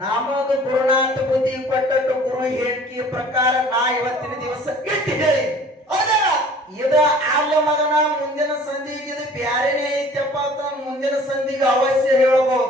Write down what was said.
ನಮಗ ಗುರುನಾಥ ಬುದ್ಧಿ ಕೊಟ್ಟಟ್ಟು ಗುರು ಹೇಳಿಕೆಯ ಪ್ರಕಾರ ನಾ ಇವತ್ತಿನ ದಿವಸ ಇಟ್ಟು ಹೇಳಿ ಹೌದಾ ಇದ ಅಲ್ಲ ಮಗನ ಮುಂದಿನ ಸಂಧಿಗೆ ಇದು ಬ್ಯಾರೇನೆ ಐತಪ್ಪ ಅಂತ ಮುಂದಿನ ಸಂಧಿಗೆ ಅವಶ್ಯ ಹೇಳಬಹುದು